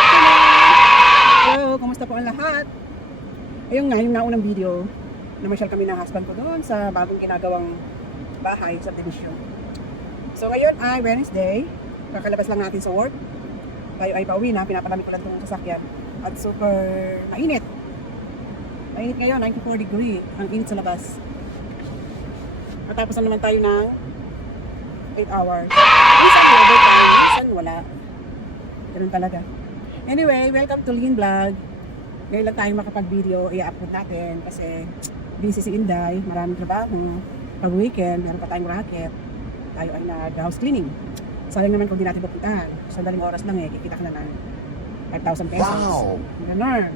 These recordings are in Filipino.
Hello, kumusta po ang lahat? Ayun nga, yung naunang video, namasyal kami ng husband ko doon sa bagong ginagawang bahay sa division. So ngayon ay Wednesday, kakalabas lang natin sa work. Tayo ay pauwi na, pinapadami ko lang itong sasakyan. At super mainit. Mainit ngayon, 94 degree, ang init sa labas. Matapos na naman tayo ng 8 hours. Minsan overtime, minsan wala. Ganun talaga. Anyway, welcome to Lynn Vlog. Ngayon lang tayo makapag-video, i-upload natin kasi busy si Inday, maraming trabaho. Pag weekend, meron pa tayong racket. Tayo ay nag-house cleaning. Sayang naman kung di natin pupuntahan. Sandaling oras lang kikita ka na ng 5,000 pesos. Wow! Ganun.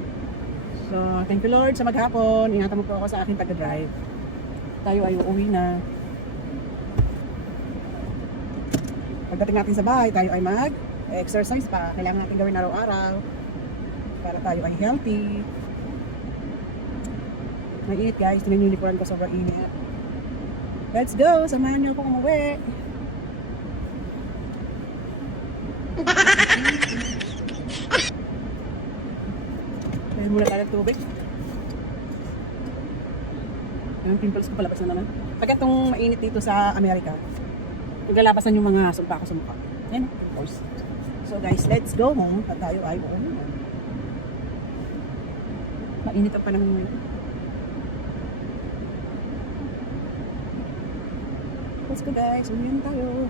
So, thank you Lord sa maghapon. Ingatan mo po ako sa aking pag-drive. Tayo ay uuwi na. Pagdating natin sa bahay, tayo ay mag-exercise pa. Kailangan natin gawin araw-araw para tayo ay healthy. Mainit guys, tinunilikuran ko sobrang init. Let's go! Samahan niyo akong umuwi. Dahil muna tayo ng tubig. Yung pimples ko palabas na naman. Pag itong mainit dito sa Amerika, naglalabasan yung mga sumpa ko sa mukha. Ayan, of course. So guys, let's go home. At tayo ay uuwi. Mainit ang panahon ngayon. Let's go guys, umiyan tayo.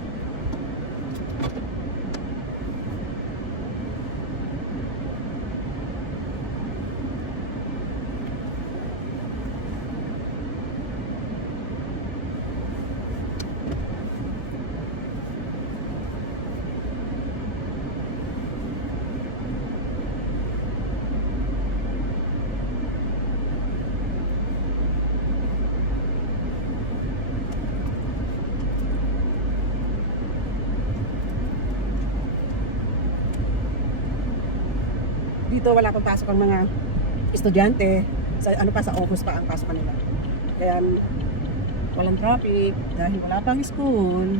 Dito wala pang pasok ang mga estudyante. Sa sa August pa ang pasok nila. Kaya walang traffic dahil wala pang school.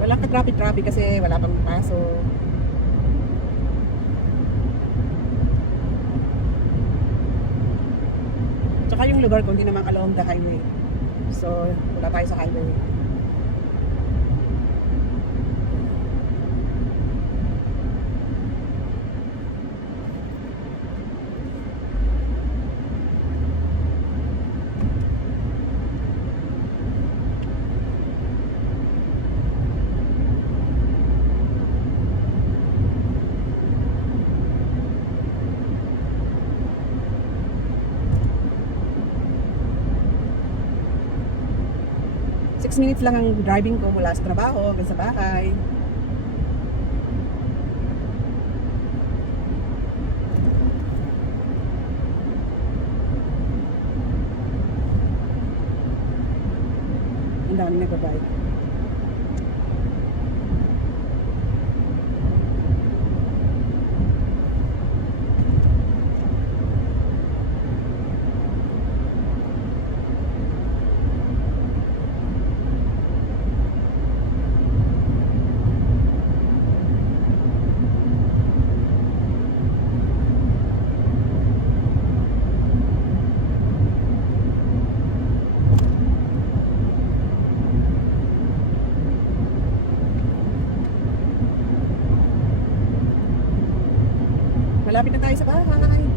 Walang ka-traffic kasi wala pang pasok. Tsaka yung lugar ko hindi naman along the highway. So, wala tayo sa highway. Minutes lang ang driving ko mula sa trabaho hanggang sa bahay. Ang daming nagbabike. Malapit na tayo sa bahay.